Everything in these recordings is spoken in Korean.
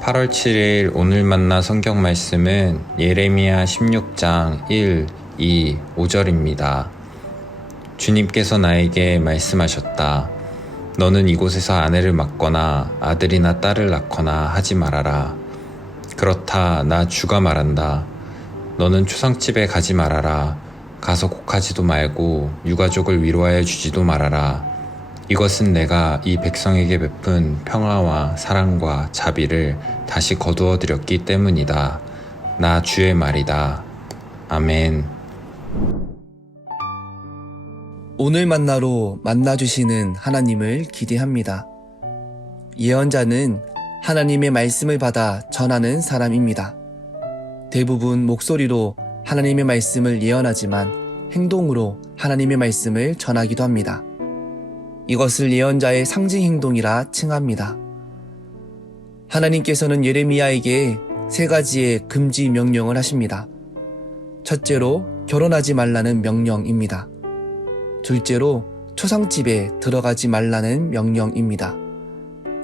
8월 7일 오늘 만나 성경 말씀은 예레미야 16장 1, 2, 5절입니다. 주님께서 나에게 말씀하셨다. 너는 이곳에서 아내를 맡거나 아들이나 딸을 낳거나 하지 말아라. 그렇다 나 주가 말한다. 너는 초상집에 가지 말아라. 가서 곡하지도 말고 유가족을 위로하여 주지도 말아라. 이것은 내가 이 백성에게 베푼 평화와 사랑과 자비를 다시 거두어 드렸기 때문이다. 나 주의 말이다. 아멘. 오늘 만나로 만나주시는 하나님을 기대합니다. 예언자는 하나님의 말씀을 받아 전하는 사람입니다. 대부분 목소리로 하나님의 말씀을 예언하지만 행동으로 하나님의 말씀을 전하기도 합니다. 이것을 예언자의 상징 행동이라 칭합니다. 하나님께서는 예레미야에게 3가지의 금지 명령을 하십니다. 첫째로 결혼하지 말라는 명령입니다. 둘째로 초상집에 들어가지 말라는 명령입니다.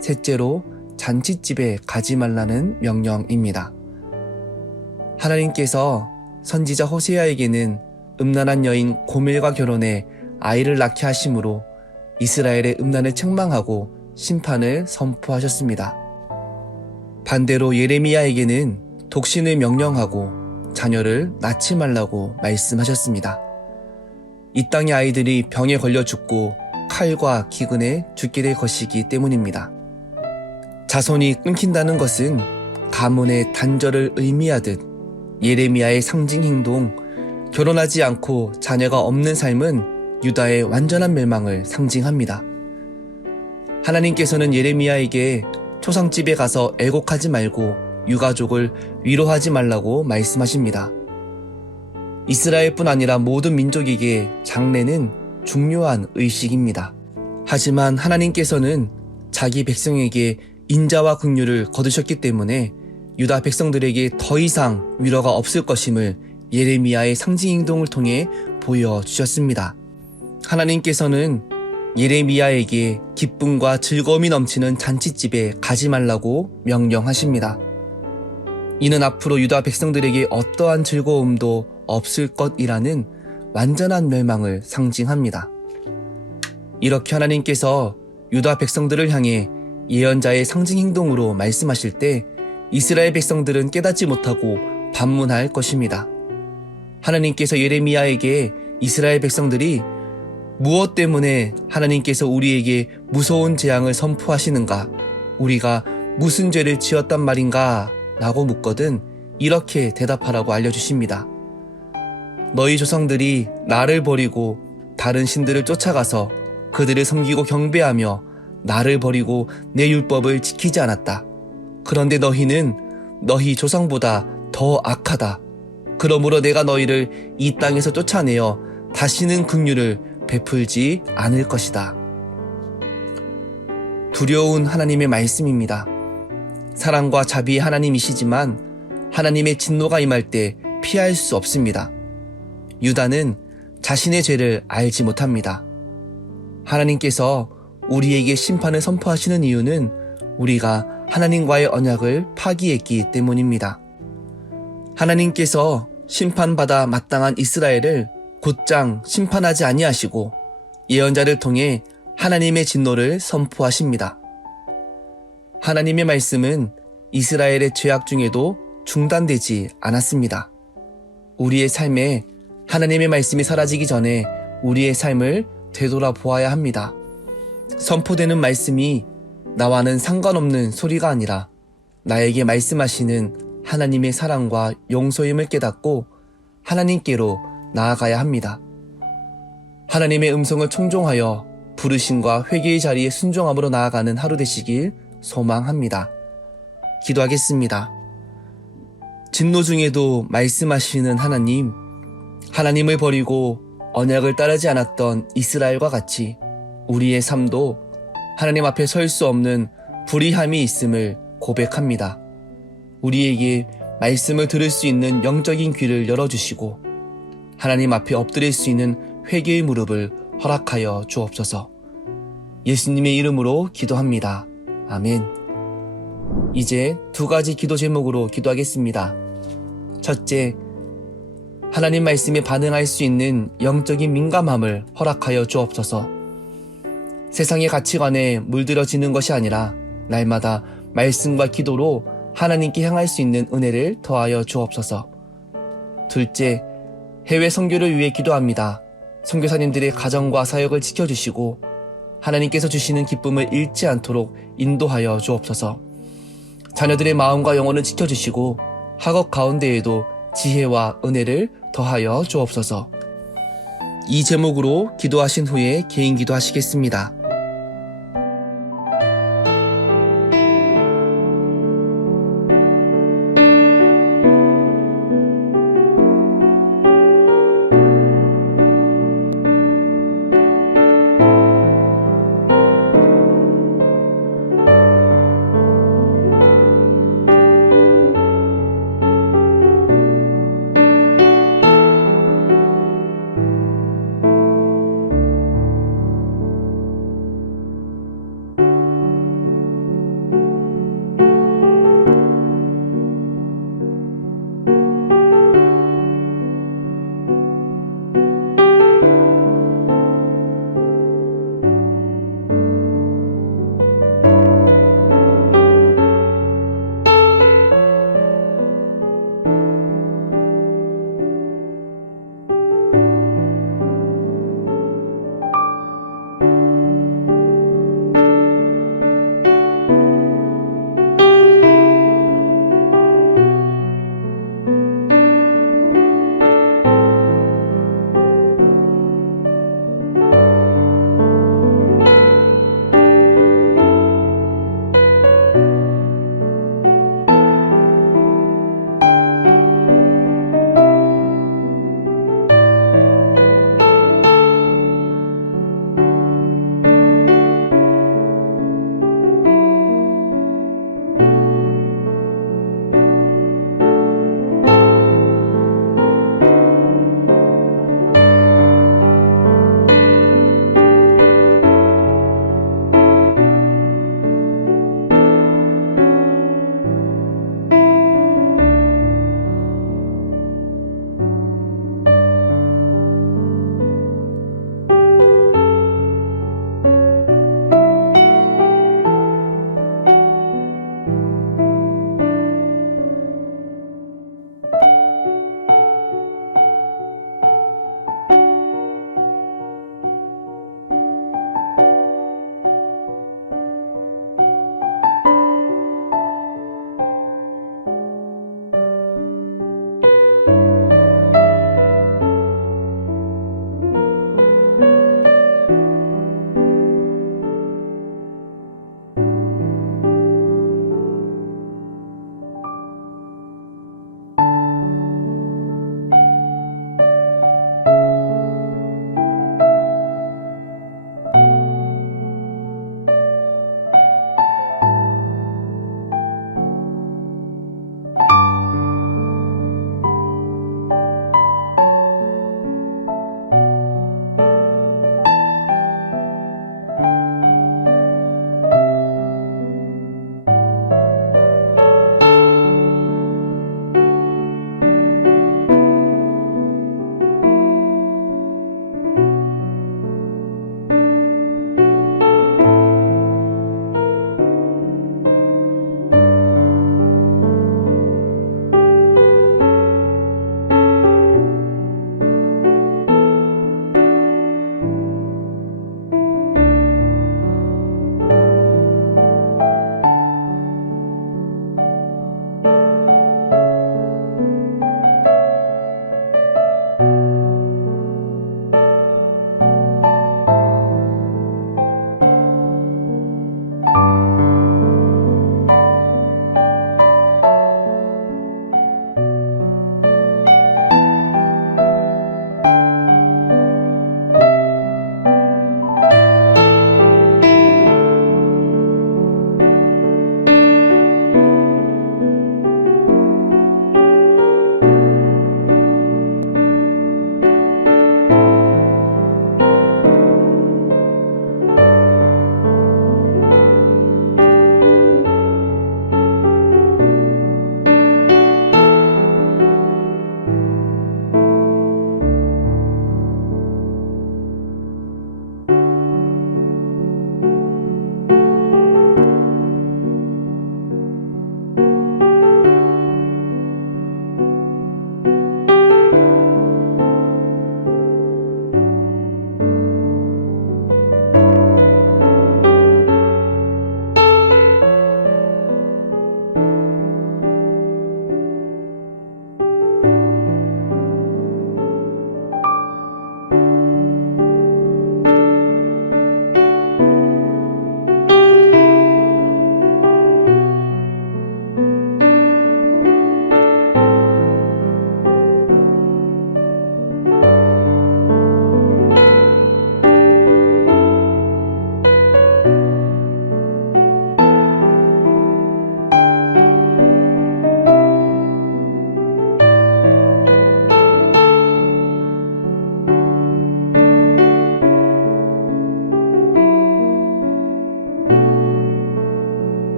셋째로 잔치집에 가지 말라는 명령입니다. 하나님께서 선지자 호세아에게는 음란한 여인 고멜과 결혼해 아이를 낳게 하심으로 이스라엘의 음란을 책망하고 심판을 선포하셨습니다. 반대로 예레미야에게는 독신을 명령하고 자녀를 낳지 말라고 말씀하셨습니다. 이 땅의 아이들이 병에 걸려 죽고 칼과 기근에 죽게 될 것이기 때문입니다. 자손이 끊긴다는 것은 가문의 단절을 의미하듯 예레미야의 상징 행동, 결혼하지 않고 자녀가 없는 삶은 유다의 완전한 멸망을 상징합니다. 하나님께서는 예레미야에게 초상집에 가서 애곡하지 말고 유가족을 위로하지 말라고 말씀하십니다. 이스라엘뿐 아니라 모든 민족에게 장례는 중요한 의식입니다. 하지만 하나님께서는 자기 백성에게 인자와 긍휼을 거두셨기 때문에 유다 백성들에게 더 이상 위로가 없을 것임을 예레미야의 상징 행동을 통해 보여주셨습니다. 하나님께서는 예레미야에게 기쁨과 즐거움이 넘치는 잔치집에 가지 말라고 명령하십니다. 이는 앞으로 유다 백성들에게 어떠한 즐거움도 없을 것이라는 완전한 멸망을 상징합니다. 이렇게 하나님께서 유다 백성들을 향해 예언자의 상징 행동으로 말씀하실 때 이스라엘 백성들은 깨닫지 못하고 반문할 것입니다. 하나님께서 예레미야에게 이스라엘 백성들이 무엇 때문에 하나님께서 우리에게 무서운 재앙을 선포하시는가? 우리가 무슨 죄를 지었단 말인가? 라고 묻거든 이렇게 대답하라고 알려주십니다. 너희 조상들이 나를 버리고 다른 신들을 쫓아가서 그들을 섬기고 경배하며 나를 버리고 내 율법을 지키지 않았다. 그런데 너희는 너희 조상보다 더 악하다. 그러므로 내가 너희를 이 땅에서 쫓아내어 다시는 긍휼을 베풀지 않을 것이다. 두려운 하나님의 말씀입니다. 사랑과 자비의 하나님이시지만 하나님의 진노가 임할 때 피할 수 없습니다. 유다는 자신의 죄를 알지 못합니다. 하나님께서 우리에게 심판을 선포하시는 이유는 우리가 하나님과의 언약을 파기했기 때문입니다. 하나님께서 심판받아 마땅한 이스라엘을 곧장 심판하지 아니하시고 예언자를 통해 하나님의 진노를 선포하십니다. 하나님의 말씀은 이스라엘의 죄악 중에도 중단되지 않았습니다. 우리의 삶에 하나님의 말씀이 사라지기 전에 우리의 삶을 되돌아보아야 합니다. 선포되는 말씀이 나와는 상관없는 소리가 아니라 나에게 말씀하시는 하나님의 사랑과 용서임을 깨닫고 하나님께로 나아가야 합니다. 하나님의 음성을 청종하여 부르심과 회개의 자리에 순종함으로 나아가는 하루 되시길 소망합니다. 기도하겠습니다. 진노 중에도 말씀하시는 하나님, 하나님을 버리고 언약을 따르지 않았던 이스라엘과 같이 우리의 삶도 하나님 앞에 설 수 없는 불의함이 있음을 고백합니다. 우리에게 말씀을 들을 수 있는 영적인 귀를 열어주시고 하나님 앞에 엎드릴 수 있는 회개의 무릎을 허락하여 주옵소서. 예수님의 이름으로 기도합니다. 아멘. 이제 두 가지 기도 제목으로 기도하겠습니다. 첫째, 하나님 말씀에 반응할 수 있는 영적인 민감함을 허락하여 주옵소서. 세상의 가치관에 물들어지는 것이 아니라 날마다 말씀과 기도로 하나님께 향할 수 있는 은혜를 더하여 주옵소서. 둘째, 해외 선교를 위해 기도합니다. 선교사님들의 가정과 사역을 지켜주시고 하나님께서 주시는 기쁨을 잃지 않도록 인도하여 주옵소서. 자녀들의 마음과 영혼을 지켜주시고 학업 가운데에도 지혜와 은혜를 더하여 주옵소서. 이 제목으로 기도하신 후에 개인 기도하시겠습니다.